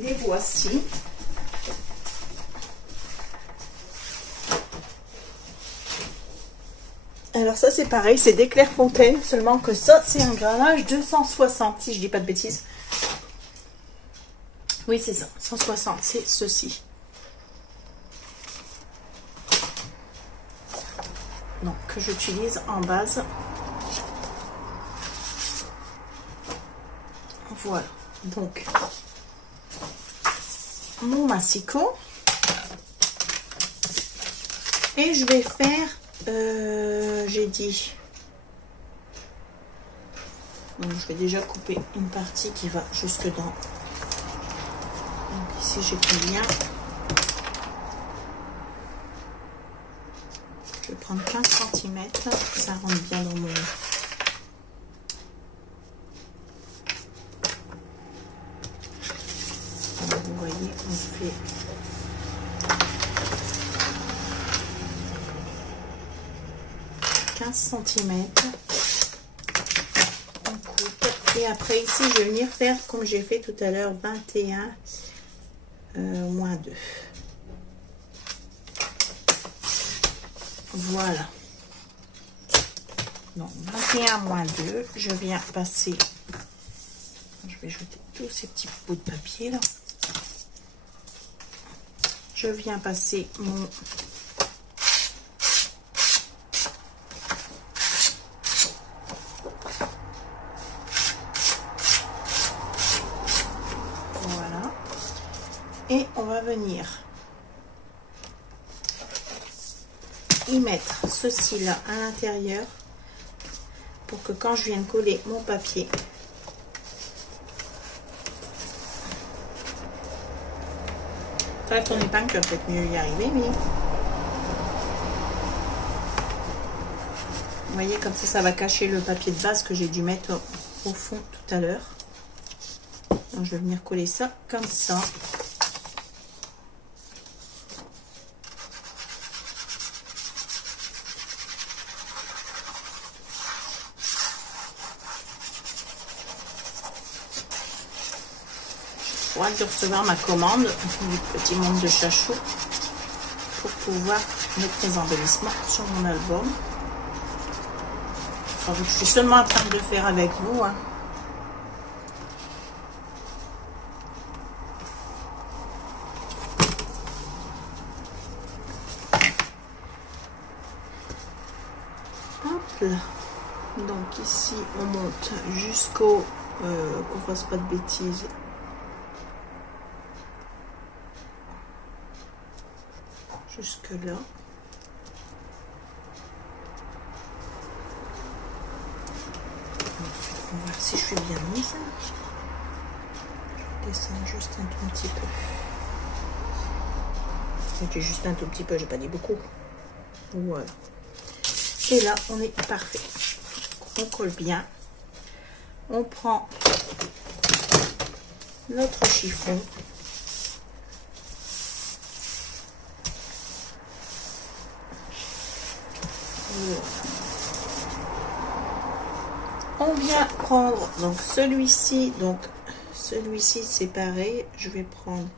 les voici. Alors ça c'est pareil, c'est des Clairefontaine, seulement que ça c'est un gramage 260, si je dis pas de bêtises. Oui c'est ça, 160, c'est ceci. Donc que j'utilise en base. Voilà, donc mon massicot. Et je vais faire, j'ai dit, donc je vais déjà couper une partie qui va jusque dans. Donc ici j'ai combien? Je vais prendre 15 cm, ça rentre bien dans mon... Alors, vous voyez, on fait... cm, on coupe et après ici je vais venir faire comme j'ai fait tout à l'heure 21 moins 2. Voilà, donc 21 moins 2, je viens passer, je vais jeter tous ces petits bouts de papier là, je viens passer mon et on va venir y mettre ceci là à l'intérieur pour que quand je vienne coller mon papier, avec ton épingle tu vas peut-être mieux y arriver, mais vous voyez comme ça va cacher le papier de base que j'ai dû mettre au fond tout à l'heure. Donc je vais venir coller ça comme ça. De recevoir ma commande du petit monde de chachou pour pouvoir mettre mes embellissements sur mon album. Enfin, je suis seulement en train de le faire avec vous, hein. Hop là. Donc ici on monte jusqu'au qu'on fasse pas de bêtises. Jusque là. On va voir si je suis bien mise. Je descends juste un tout petit peu. J'ai juste un tout petit peu, j'ai pas dit beaucoup. Voilà. Et là, on est parfait. On colle bien. On prend notre chiffon. On vient prendre donc celui-ci, c'est pareil, je vais prendre,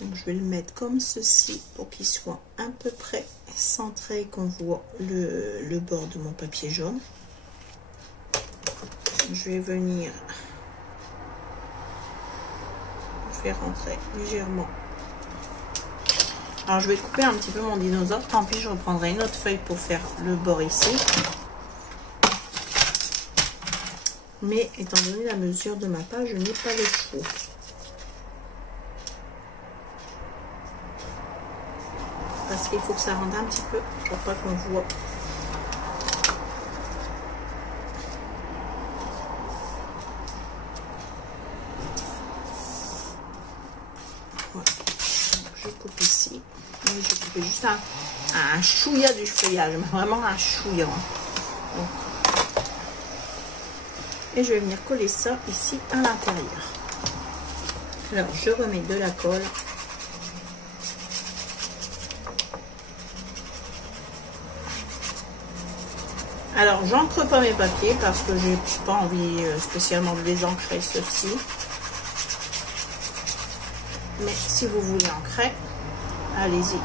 donc je vais le mettre comme ceci pour qu'il soit à peu près centré, qu'on voit le bord de mon papier jaune. Je vais venir, je vais rentrer légèrement. Alors je vais couper un petit peu mon dinosaure, tant pis, je reprendrai une autre feuille pour faire le bord ici. Mais étant donné la mesure de ma page, je n'ai pas le choix. Parce qu'il faut que ça rentre un petit peu pour pas qu'on voit. Voilà. Donc, je coupe ici. Je vais couper juste un chouïa du feuillage, vraiment un chouïa. Donc, et je vais venir coller ça ici à l'intérieur. Alors je remets de la colle. Alors j'encre pas mes papiers parce que j'ai pas envie spécialement de les ancrer ceci. mais si vous voulez en craie, allez-y.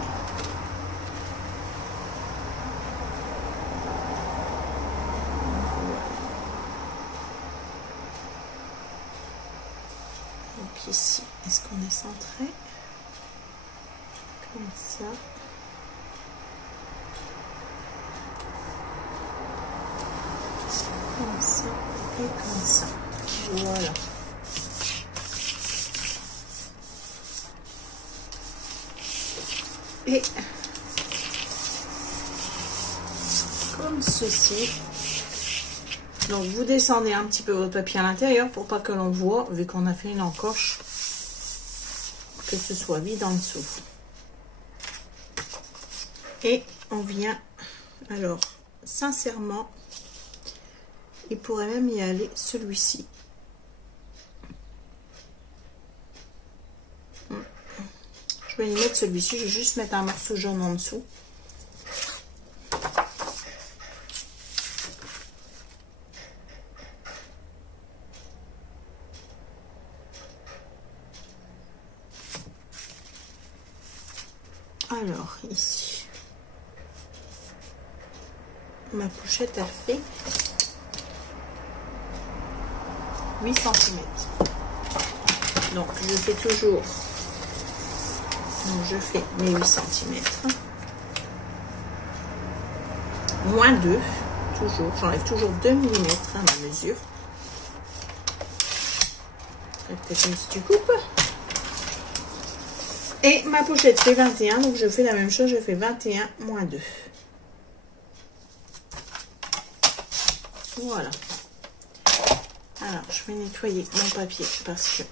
Donc ici, est-ce qu'on est centré? Comme ça. Comme ça et comme ça. Voilà. Et comme ceci. Donc vous descendez un petit peu votre papier à l'intérieur pour pas que l'on voit, vu qu'on a fait une encoche, que ce soit vide en dessous. Et on vient, alors sincèrement, il pourrait même y aller celui-ci. Je vais y mettre celui-ci, je vais juste mettre un morceau jaune en dessous. Alors ici, ma pochette a fait 8 cm. Donc je fais toujours, donc je fais mes 8 cm. Moins 2, toujours, j'enlève toujours 2 mm à ma mesure. Peut-être si tu coupes. Et ma pochette fait 21, donc je fais la même chose, je fais 21 moins 2. Voilà. Alors, je vais nettoyer mon papier parce que...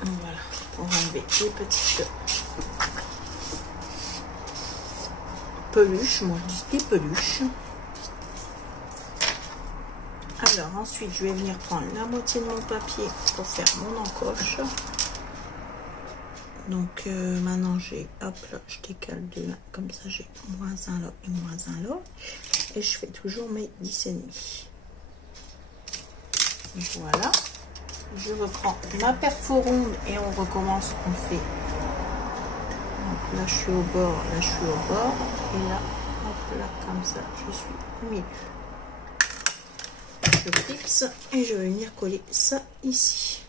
Voilà, pour enlever les petites peluches, moi je dis des peluches. Alors ensuite je vais venir prendre la moitié de mon papier pour faire mon encoche. Donc maintenant j'ai, hop là, je décale de là, comme ça j'ai moins 1 là et moins 1 là. Et je fais toujours mes 10,5. Voilà. Je reprends ma perfo ronde et on recommence, on fait. Donc là je suis au bord, là je suis au bord. Et là, hop là, comme ça, je suis au milieu. Je clipse et je vais venir coller ça ici.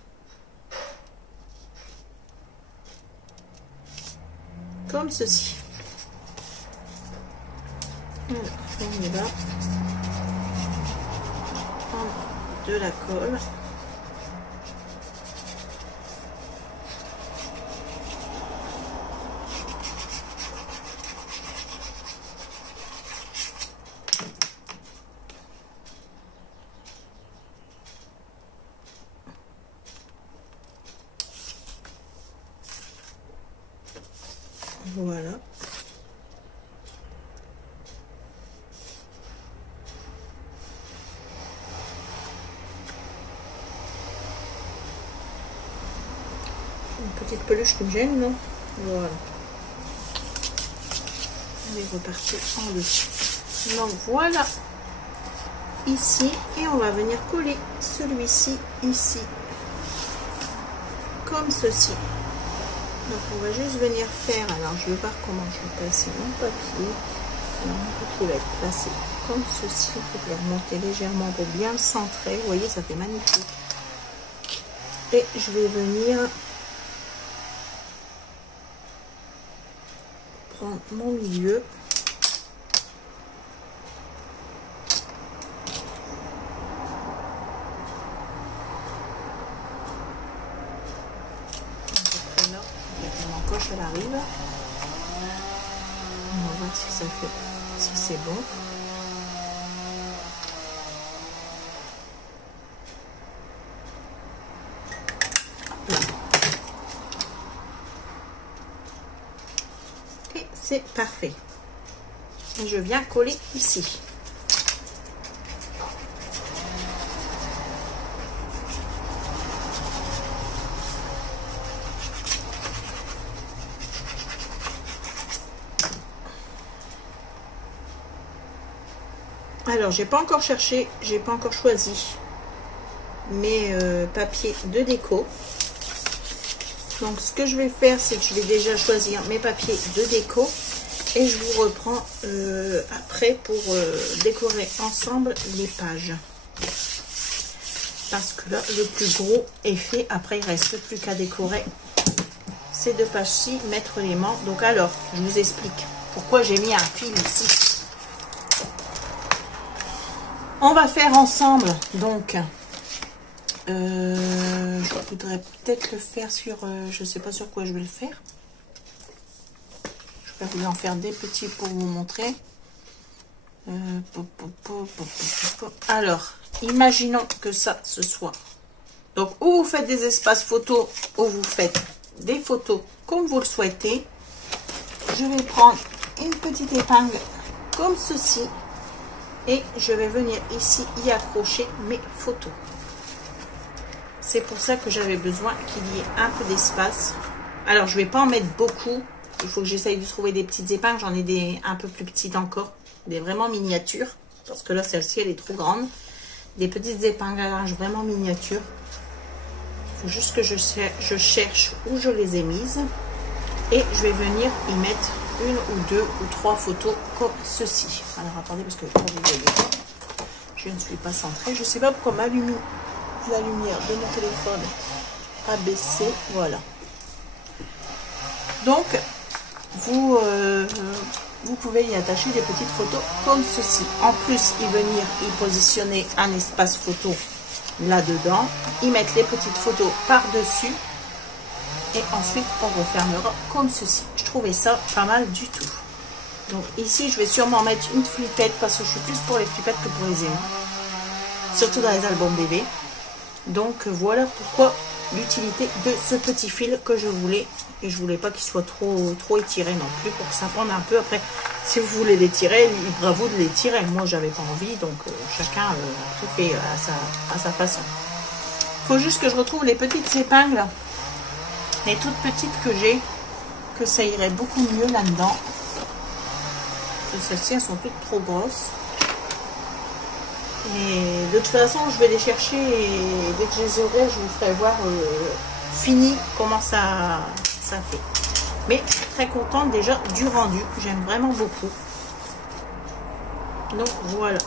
Comme ceci. Alors, on y va. Prendre de la colle. Voilà. Une petite peluche qui me gêne, non? Voilà. On est reparti en dessous. Donc voilà. Ici. Et on va venir coller celui-ci ici. Comme ceci. Donc on va juste venir faire, alors je vais voir comment je vais placer mon papier. Alors, mon papier va être placé comme ceci. Il faut le remonter légèrement pour bien le centrer. Vous voyez, ça fait magnifique. Et je vais venir prendre mon milieu. Elle arrive. On va voir si ça fait, si c'est bon. Là. Et c'est parfait. Et je viens coller ici. Alors, j'ai pas encore cherché, j'ai pas encore choisi mes papiers de déco. Donc ce que je vais faire, c'est que je vais déjà choisir mes papiers de déco et je vous reprends après pour décorer ensemble les pages. Parce que là, le plus gros est fait. Après, il ne reste plus qu'à décorer ces deux pages-ci, mettre les mains. Donc alors, je vous explique pourquoi j'ai mis un fil ici. On va faire ensemble, donc, je voudrais peut-être le faire sur, je ne sais pas sur quoi je vais le faire. Je vais vous en faire des petits pour vous montrer. Alors, imaginons que ça, ce soit. Donc, ou vous faites des espaces photos, ou vous faites des photos comme vous le souhaitez. Je vais prendre une petite épingle comme ceci. Et je vais venir ici y accrocher mes photos. C'est pour ça que j'avais besoin qu'il y ait un peu d'espace. Alors, je ne vais pas en mettre beaucoup. Il faut que j'essaye de trouver des petites épingles. J'en ai des un peu plus petites encore. Des vraiment miniatures. Parce que là, celle-ci, elle est trop grande. Des petites épingles à linge vraiment miniatures. Il faut juste que je cherche où je les ai mises. Et je vais venir y mettre une ou deux ou trois photos comme ceci. Alors attendez, parce que vous voyez, je ne suis pas centrée. Je ne sais pas pourquoi la lumière de mon téléphone a baissé. Voilà. Donc, vous pouvez y attacher des petites photos comme ceci. En plus, y venir y positionner un espace photo là-dedans. Y mettre les petites photos par-dessus. Et ensuite, on refermera comme ceci. Je trouvais ça pas mal du tout. Donc ici, je vais sûrement mettre une flippette parce que je suis plus pour les flippettes que pour les aimants. Surtout dans les albums bébés. Donc voilà pourquoi l'utilité de ce petit fil que je voulais. Et je voulais pas qu'il soit trop étiré non plus pour que ça pende un peu. Après, si vous voulez l'étirer, libre à vous de l'étirer. Moi, j'avais pas envie. Donc chacun fait à sa façon. Il faut juste que je retrouve les petites épingles. Les toutes petites que j'ai, que ça irait beaucoup mieux là-dedans. Celles-ci, elles sont toutes trop grosses. Et de toute façon, je vais les chercher et dès que je les aurai, je vous ferai voir fini comment ça fait. Mais je suis très contente déjà du rendu. J'aime vraiment beaucoup. Donc voilà.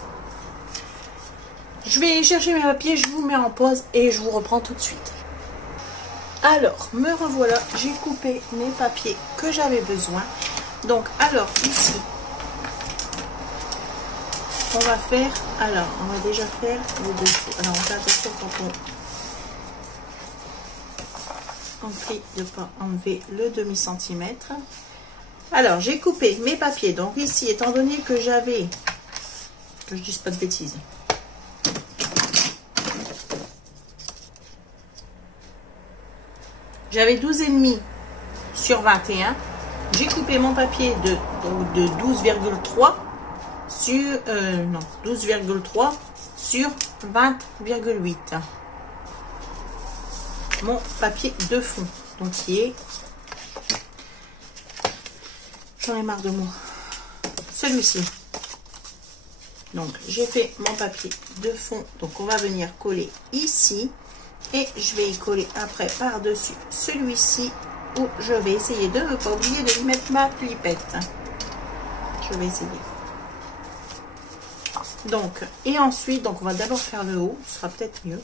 Je vais chercher mes papiers, je vous mets en pause et je vous reprends tout de suite. Alors, me revoilà, j'ai coupé mes papiers que j'avais besoin. Donc, alors, ici, on va faire, alors, on va déjà faire le dessous. Alors, on fait attention quand on prie de ne pas enlever le demi-centimètre. Alors, j'ai coupé mes papiers. Donc, ici, étant donné que j'avais, que je dise pas de bêtises, j'avais 12,5 sur 21. J'ai coupé mon papier de 12,3 sur 12,3 sur 20,8. Mon papier de fond. Donc qui est, j'en ai marre de moi, celui-ci. Donc j'ai fait mon papier de fond. Donc on va venir coller ici. Et je vais y coller après par-dessus celui-ci où je vais essayer de ne pas oublier de lui mettre ma clipette. Je vais essayer. Donc, et ensuite, donc on va d'abord faire le haut, ce sera peut-être mieux.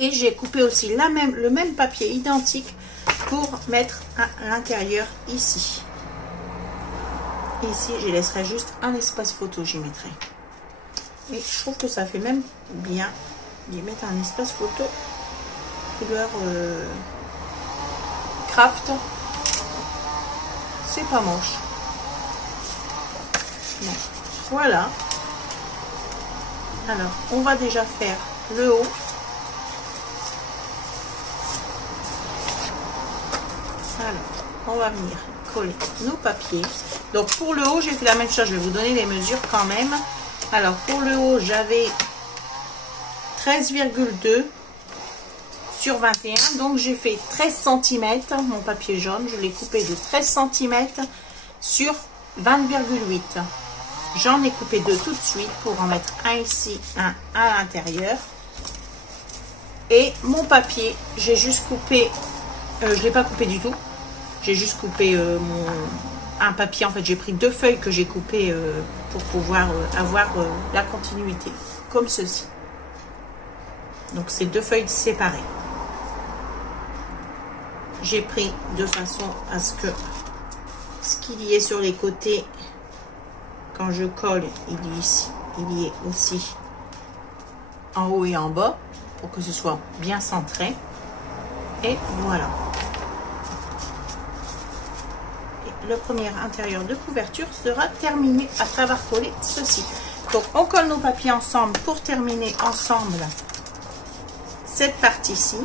Et j'ai coupé aussi le même papier identique pour mettre à l'intérieur ici. Ici, je laisserai juste un espace photo, j'y mettrai. Et je trouve que ça fait même bien. Je vais mettre un espace photo couleur craft. C'est pas moche. Bon, voilà. Alors, on va déjà faire le haut. Alors, on va venir coller nos papiers. Donc, pour le haut, j'ai fait la même chose. Je vais vous donner les mesures quand même. Alors, pour le haut, j'avais 13,2 sur 21. Donc, j'ai fait 13 cm. Mon papier jaune, je l'ai coupé de 13 cm sur 20,8. J'en ai coupé deux tout de suite pour en mettre un ici, un à l'intérieur. Et mon papier, j'ai juste coupé, je ne l'ai pas coupé du tout. J'ai juste coupé un papier. En fait, j'ai pris 2 feuilles que j'ai coupées pour pouvoir avoir la continuité, comme ceci. Donc, c'est 2 feuilles séparées. J'ai pris de façon à ce que ce qu'il y ait sur les côtés, quand je colle, il y ait aussi en haut et en bas, pour que ce soit bien centré. Et voilà. Et le premier intérieur de couverture sera terminé après avoir collé ceci. Donc, on colle nos papiers ensemble pour terminer ensemble cette partie-ci.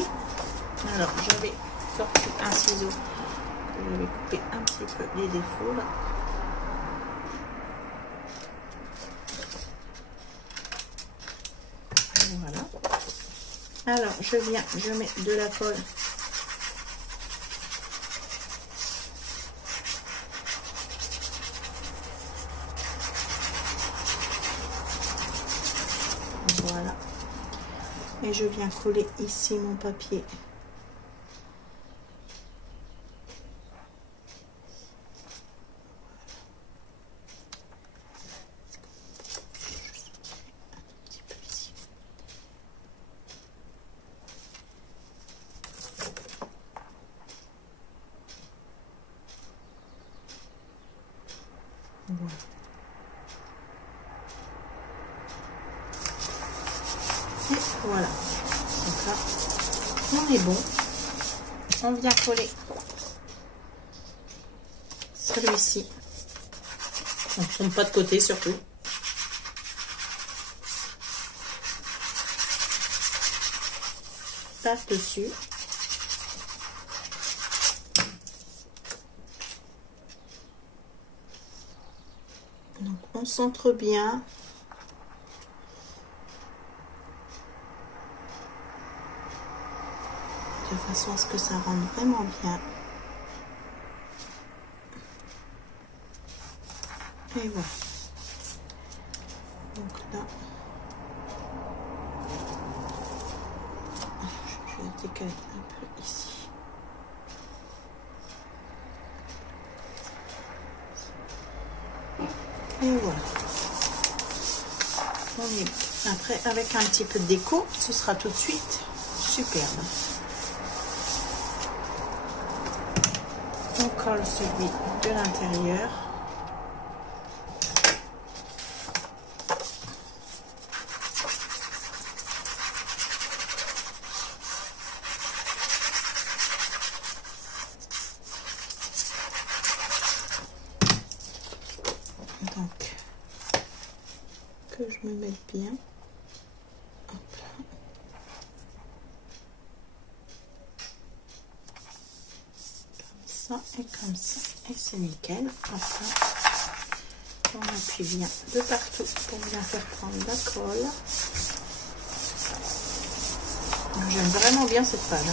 Alors, j'avais sorti un ciseau que je vais couper un petit peu les défauts là. Voilà. Alors, je mets de la colle. Voilà. Et je viens coller ici mon papier. Et voilà. Donc là, on est bon. On vient coller celui-ci. On ne trompe pas de côté surtout. Passe dessus. Donc on centre bien. De façon à ce que ça rentre vraiment bien. Et voilà. Donc là, je vais décaler un peu ici. Et voilà. On est bon. Après, avec un petit peu de déco, ce sera tout de suite superbe. On colle celui de l'intérieur. Donc, que je me mette bien. Hop là. Et comme ça, et c'est nickel. Hop là. On appuie bien de partout pour bien faire prendre la colle. J'aime vraiment bien cette page.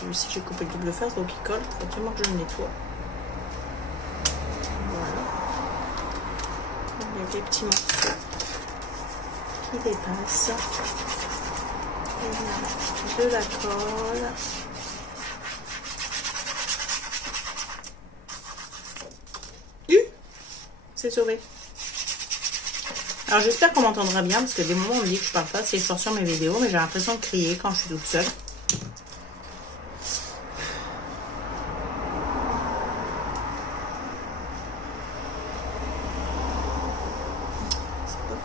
Celui-ci, j'ai coupé le double face, donc il colle. Il faut absolument que je le nettoie. Voilà. Il y a des petits morceaux qui dépassent. Et voilà, de la colle. C'est sauvé. Alors j'espère qu'on m'entendra bien, parce que des moments on me dit que je parle pas assez fort sur mes vidéos, mais j'ai l'impression de crier quand je suis toute seule.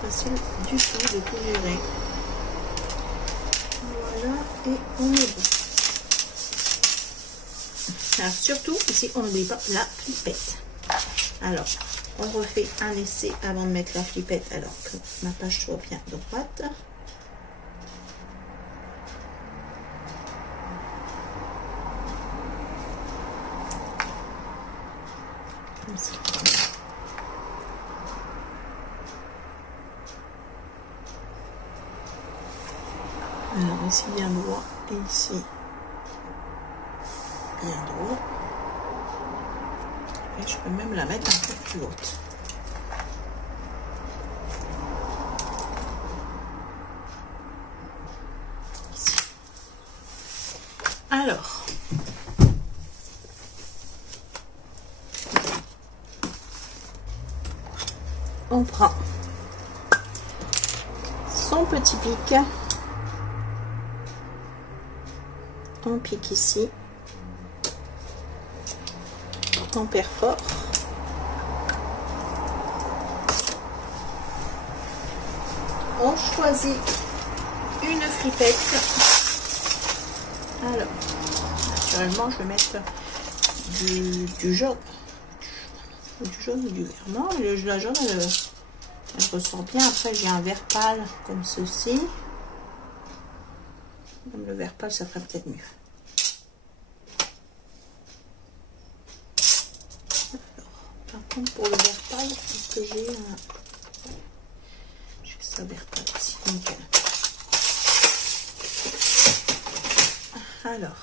Facile du tout de tout gérer. Voilà, et on est bon. Alors surtout ici on n'oublie pas la flippette. Alors on refait un essai avant de mettre la flippette, alors que ma page soit bien droite. Comme ça. Alors ici bien droit et ici bien droit. Et je peux même la mettre un peu plus haute. Ici. Alors, on prend son petit pic, on pique ici, on perfore, on choisit une flippette. Alors, naturellement, je vais mettre du jaune. Du jaune ou du vert. Non, la jaune, elle ressort bien. Après, j'ai un vert pâle comme ceci. Même le vert pâle, ça ferait peut-être mieux. Alors, par contre, pour le vert pâle, est-ce que j'ai un... J'ai ça vert pâle aussi. Nickel. Alors,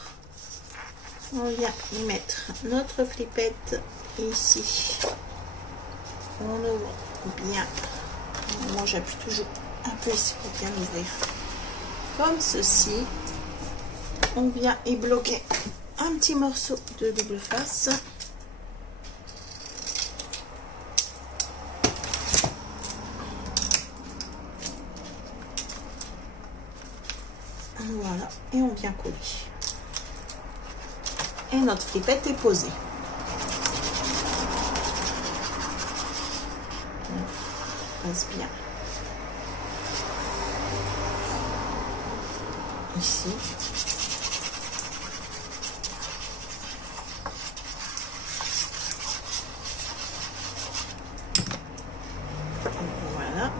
on vient y mettre notre flippette ici. On ouvre bien. Moi, j'appuie toujours un peu ici pour bien ouvrir. Comme ceci. On vient y bloquer un petit morceau de double face. Voilà. Et on vient coller. Et notre flippette est posée. On passe bien. Ici. Voilà.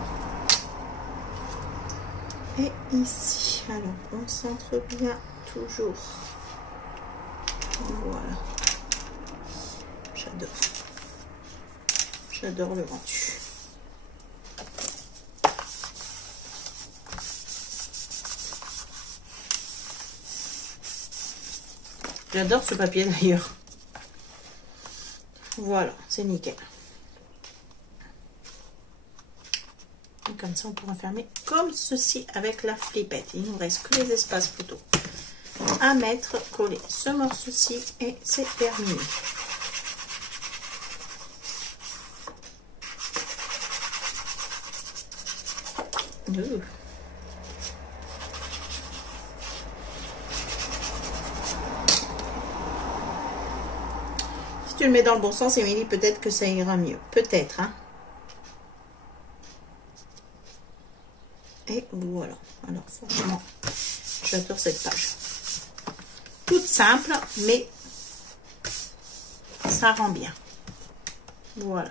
Et ici. Alors, on centre bien toujours. Voilà. J'adore. J'adore le rendu. J'adore ce papier d'ailleurs. Voilà, c'est nickel. Et comme ça, on pourra fermer comme ceci avec la flippette. Il ne nous reste que les espaces photos à mettre, coller ce morceau-ci et c'est terminé. Si tu le mets dans le bon sens, Émilie, peut-être que ça ira mieux. Peut-être, hein. Et voilà. Alors, franchement, j'adore cette page. Toute simple, mais ça rend bien. Voilà.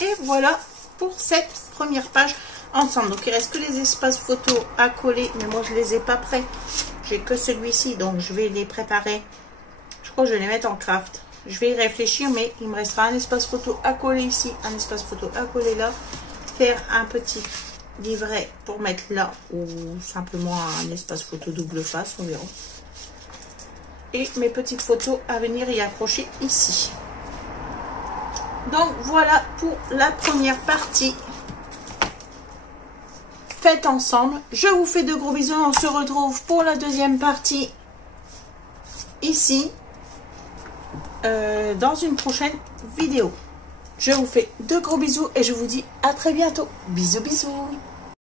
Et voilà pour cette première page ensemble. Donc, il ne reste que les espaces photos à coller. Mais moi, je ne les ai pas prêts. J'ai que celui-ci, donc je vais les préparer. Je crois que je vais les mettre en craft. Je vais y réfléchir, mais il me restera un espace photo à coller ici, un espace photo à coller là. Faire un petit livret pour mettre là, ou simplement un espace photo double face, on verra. Et mes petites photos à venir y accrocher ici. Donc voilà pour la première partie faite ensemble. Je vous fais de gros bisous. On se retrouve pour la deuxième partie ici dans une prochaine vidéo. Je vous fais de gros bisous et je vous dis à très bientôt. Bisous bisous.